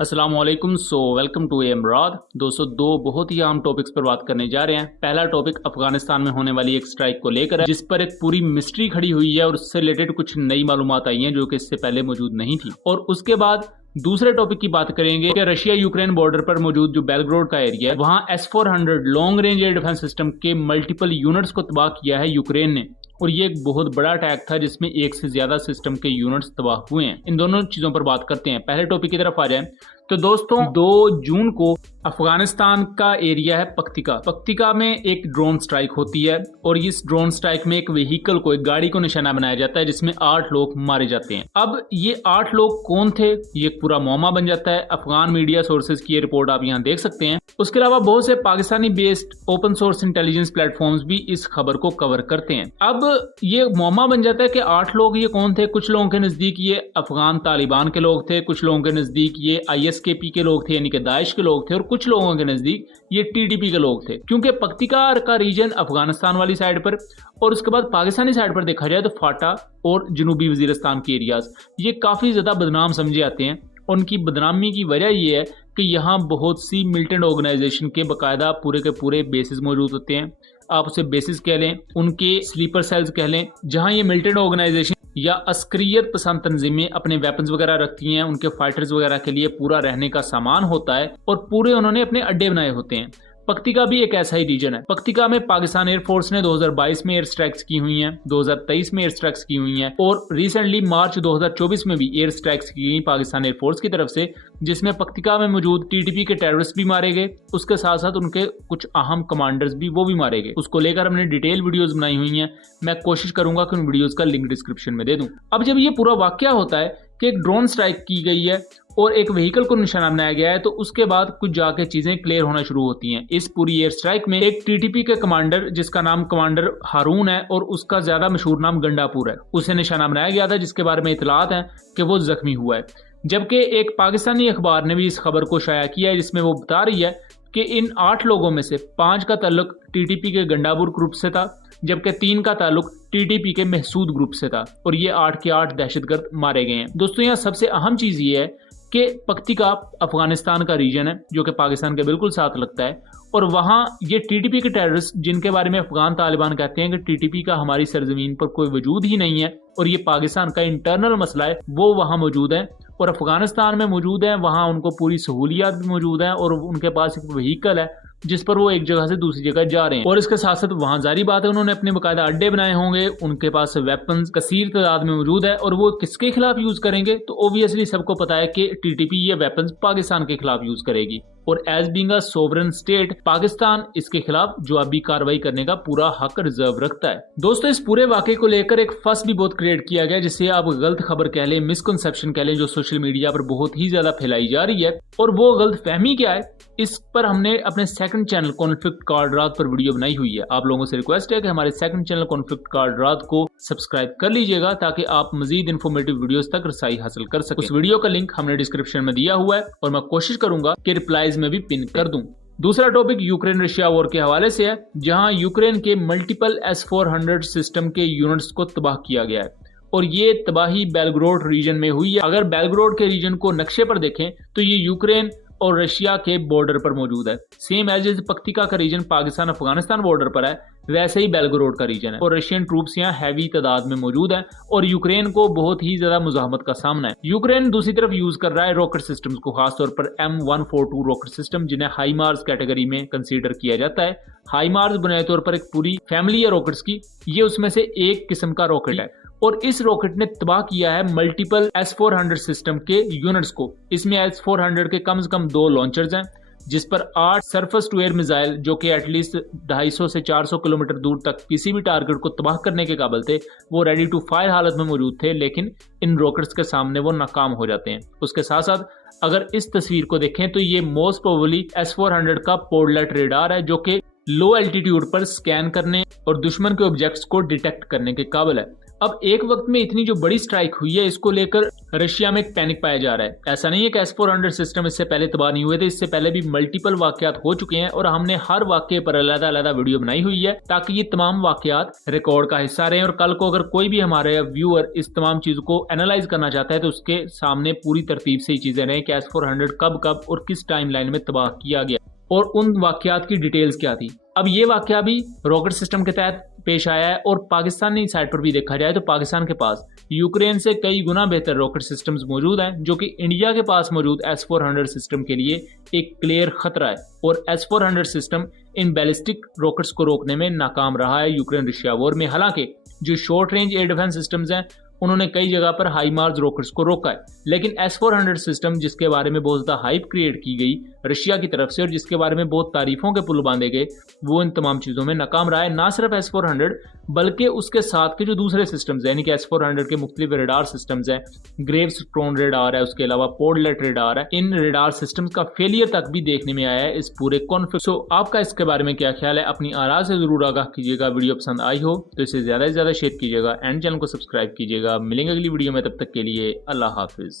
अस्सलाम वालेकुम। Welcome to एमराद। दोस्तों, दो बहुत ही अहम टॉपिक्स पर बात करने जा रहे हैं। पहला टॉपिक अफगानिस्तान में होने वाली एक स्ट्राइक को लेकर है, जिस पर एक पूरी मिस्ट्री खड़ी हुई है और उससे रिलेटेड कुछ नई मालूमात आई हैं जो कि इससे पहले मौजूद नहीं थी। और उसके बाद दूसरे टॉपिक की बात करेंगे कि रशिया यूक्रेन बॉर्डर पर मौजूद जो बेलग्रोड का एरिया है, वहां S-400 long range air defence system के मल्टीपल यूनिट्स को तबाह किया है यूक्रेन ने। और ये एक बहुत बड़ा अटैक था जिसमें एक से ज्यादा सिस्टम के यूनिट्स तबाह हुए हैं। इन दोनों चीजों पर बात करते हैं। पहले टॉपिक की तरफ आ जाए तो दोस्तों, 2 जून को अफगानिस्तान का एरिया है पक्तिका में एक ड्रोन स्ट्राइक होती है और इस ड्रोन स्ट्राइक में एक व्हीकल को, एक गाड़ी को निशाना बनाया जाता है जिसमें 8 लोग मारे जाते हैं। अब ये 8 लोग कौन थे, ये एक पूरा मामला बन जाता है। अफगान मीडिया सोर्सेज की ये रिपोर्ट आप यहाँ देख सकते हैं। उसके अलावा बहुत से Pakistani based open source intelligence platforms भी इस खबर को कवर करते हैं। अब ये मामला बन जाता है कि 8 लोग ये कौन थे। कुछ लोगों के नजदीक ये अफगान तालिबान के लोग थे, कुछ लोगों के नजदीक ये ISKP के लोग थे यानी कि दाइश के लोग थे, और कुछ लोगों के नजदीक ये TTP के लोग थे। क्योंकि पक्तिका का रीजन अफगानिस्तान वाली साइड पर और उसके बाद पाकिस्तानी साइड पर देखा जाए तो फाटा और जनूबी वजीरिस्तान के एरियाज ये काफी ज्यादा बदनाम समझे जाते हैं। उनकी बदनामी की वजह यह है कि यहाँ बहुत सी मिलिटेंट ऑर्गेनाइजेशन के बाकायदा पूरे के पूरे बेसिस मौजूद होते हैं। आप उसे बेसिस कह लें, उनके स्लीपर सेल्स कह लें, जहां ये मिलिटेंट ऑर्गेनाइजेशन या अस्करियत पसंद तंजीमें अपने वेपन्स वगैरह रखती हैं। उनके फाइटर्स वगैरह के लिए पूरा रहने का सामान होता है और पूरे उन्होंने अपने अड्डे बनाए होते हैं। पक्तिका भी एक ऐसा ही रीजन है। पक्तिका में पाकिस्तान एयरफोर्स ने 2022 में एयर स्ट्राइक्स की हुई हैं, 2023 में एयर स्ट्राइक्स की हुई हैं और रिसेंटली मार्च 2024 में भी एयर स्ट्राइक्स की गई पाकिस्तान एयरफोर्स की तरफ से, जिसमें पक्तिका में मौजूद TTP के टेररिस्ट भी मारे गए। उसके साथ साथ उनके कुछ अहम कमांडर्स भी वो भी मारे गए। उसको लेकर हमने डिटेल वीडियोस बनाई हुई हैं। मैं कोशिश करूंगा कि उन वीडियोस का लिंक डिस्क्रिप्शन में दे दूं। अब जब ये पूरा वाकया होता है कि एक ड्रोन स्ट्राइक की गई है और एक व्हीकल को निशाना बनाया गया है, तो उसके बाद कुछ जाके चीजें क्लियर होना शुरू होती हैं। इस पूरी एयर स्ट्राइक में एक TTP के कमांडर, जिसका नाम कमांडर हारून है और उसका ज्यादा मशहूर नाम गंडापुर है, उसे निशाना बनाया गया था, जिसके बारे में इतलात है कि वो जख्मी हुआ है। जबकि एक पाकिस्तानी अखबार ने भी इस खबर को शाया किया है जिसमें वो बता रही है कि इन 8 लोगों में से 5 का ताल्लुक TTP के गंडापुर ग्रुप से था, जबकि 3 का ताल्लुक TTP के महसूद ग्रुप से था और ये 8 के 8 दहशतगर्द मारे गए हैं। दोस्तों, यहाँ सबसे अहम चीज ये है कि पक्तिका अफगानिस्तान का रीजन है जो कि पाकिस्तान के बिल्कुल साथ लगता है और वहां ये TTP के टेररिस्ट, जिनके बारे में अफगान तालिबान कहते हैं कि TTP का हमारी सरजमीन पर कोई वजूद ही नहीं है और ये पाकिस्तान का इंटरनल मसला है, वो वहां मौजूद है और अफगानिस्तान में मौजूद है। वहां उनको पूरी सहूलियात भी मौजूद है और उनके पास एक व्हीकल है जिस पर वो एक जगह से दूसरी जगह जा रहे हैं। और इसके साथ साथ वहां जारी बात है, उन्होंने अपने बाकायदा अड्डे बनाए होंगे, उनके पास वेपन्स कसीर तादाद में मौजूद है और वो किसके खिलाफ यूज करेंगे, तो ओबियसली सबको पता है कि TTP ये वेपन्स पाकिस्तान के खिलाफ यूज करेगी और as being a sovereign state Pakistan इसके खिलाफ जवाबी कार्रवाई करने का पूरा हक रिजर्व रखता है। दोस्तों, इस पूरे वाकये को लेकर एक फस भी बहुत क्रिएट किया गया, जिसे आप गलत खबर कह लें, मिसकंसेप्शन कह लें, जो सोशल मीडिया पर बहुत ही ज्यादा फैलाई जा रही है। और वो गलत फहमी क्या है, इस पर हमने अपने सेकंड चैनल कॉन्फ्लिक्ट कार्ड रात पर वीडियो बनाई हुई है। आप लोगों से रिक्वेस्ट है कि हमारे सेकंड चैनल कॉन्फ्लिक्ट कार्ड रात को सब्सक्राइब कर लीजिएगा ताकि आप मजीद इन्फॉर्मेटिव वीडियोस तक रसाई हासिल कर सकें। उस वीडियो का लिंक हमने डिस्क्रिप्शन में दिया हुआ है और मैं कोशिश करूंगा कि रिप्लाईज में भी पिन कर दूं। दूसरा टॉपिक यूक्रेन रशिया वॉर के हवाले से है, जहां यूक्रेन के मल्टीपल S-400 सिस्टम के यूनिट्स को तबाह किया गया है और ये तबाही बेलग्रोड रीजन में हुई है। अगर बेलग्रोड के रीजन को नक्शे पर देखें तो ये यूक्रेन और रशिया के बॉर्डर पर मौजूद है। सेम एज जैसे पक्तिका का रीजन पाकिस्तान अफगानिस्तान बॉर्डर पर है, वैसे ही बेलग्रोड का रीजन है और रशियन ट्रूप्स यहाँ हैवी तादाद में मौजूद है और यूक्रेन को बहुत ही ज्यादा मुजाहमत का सामना है। यूक्रेन दूसरी तरफ यूज कर रहा है रॉकेट सिस्टम्स को, खासतौर पर M142 रॉकेट सिस्टम, जिन्हें हाईमार्स कैटेगरी में कंसीडर किया जाता है। हाईमार्स बुनियादी तौर पर एक पूरी फैमिली है रॉकेट्स की, ये उसमें से एक किस्म का रॉकेट है और इस रॉकेट ने तबाह किया है मल्टीपल S-400 सिस्टम के यूनिट्स को। इसमें S-400 के कम से कम 2 लॉन्चर्स हैं, जिस पर 8 सरफेस टू एयर मिसाइल जो कि एटलीस्ट 250 से 400 किलोमीटर दूर तक किसी भी टारगेट को तबाह करने के काबिल थे, वो रेडी टू फायर हालत में मौजूद थे, लेकिन इन रॉकेट्स के सामने वो नाकाम हो जाते हैं। उसके साथ साथ अगर इस तस्वीर को देखें तो ये मोस्ट प्रोबेबली S-400 का पोर्टलेट रेडार है जो कि लो एल्टीट्यूड पर स्कैन करने और दुश्मन के ऑब्जेक्ट्स को डिटेक्ट करने के काबिल है। अब एक वक्त में इतनी जो बड़ी स्ट्राइक हुई है, इसको लेकर रशिया में एक पैनिक पाया जा रहा है। ऐसा नहीं है कि S-400 सिस्टम इससे पहले तबाह नहीं हुए थे, इससे पहले भी मल्टीपल वाकयात हो चुके हैं और हमने हर वाकये पर अलग-अलग वीडियो बनाई हुई है ताकि ये तमाम वाकयात रिकॉर्ड का हिस्सा रहे और कल को अगर कोई भी हमारे व्यूअर इस तमाम चीजों को एनालाइज करना चाहता है तो उसके सामने पूरी तरतीब से ये चीजें रहें कि S-400 कब और किस टाइमलाइन में तबाह किया गया और उन वाकयात की डिटेल्स क्या थी। अब ये वाकया भी रॉकेट सिस्टम के तहत पेश आया है और पाकिस्तानी साइड पर भी देखा जाए तो पाकिस्तान के पास यूक्रेन से कई गुना बेहतर रॉकेट सिस्टम्स मौजूद हैं, जो कि इंडिया के पास मौजूद S-400 सिस्टम के लिए एक क्लियर खतरा है और S-400 system in ballistic rockets को रोकने में नाकाम रहा है यूक्रेन रशिया वॉर में। हालांकि जो short range air defence systems हैं उन्होंने कई जगह पर हाई मार्स रॉकेट्स को रोका है, लेकिन S-400 सिस्टम जिसके बारे में बहुत ज्यादा हाइप क्रिएट की गई रशिया की तरफ से और जिसके बारे में बहुत तारीफों के पुल बांधे गए, वो इन तमाम चीजों में नाकाम रहा है। ना सिर्फ S-400 बल्कि उसके साथ के जो दूसरे सिस्टम्स हैं, यानी कि S-400 के मुख्तलिफ रेडार सिस्टम्स हैं, ग्रेव्स प्रोन रेडार है, उसके अलावा पोर्टलेट रेडार है, इन रेडार सिस्टम्स का फेलियर तक भी देखने में आया है इस पूरे कॉन्फ्लिक्ट। सो आपका इसके बारे में क्या ख्याल है? अपनी आरा से जरूर आगाह कीजिएगा। वीडियो पसंद आई हो तो इसे ज्यादा से ज्यादा शेयर कीजिएगा एंड चैनल को सब्सक्राइब कीजिएगा। मिलेंगे अगली वीडियो में, तब तक के लिए अल्लाह हाफिज।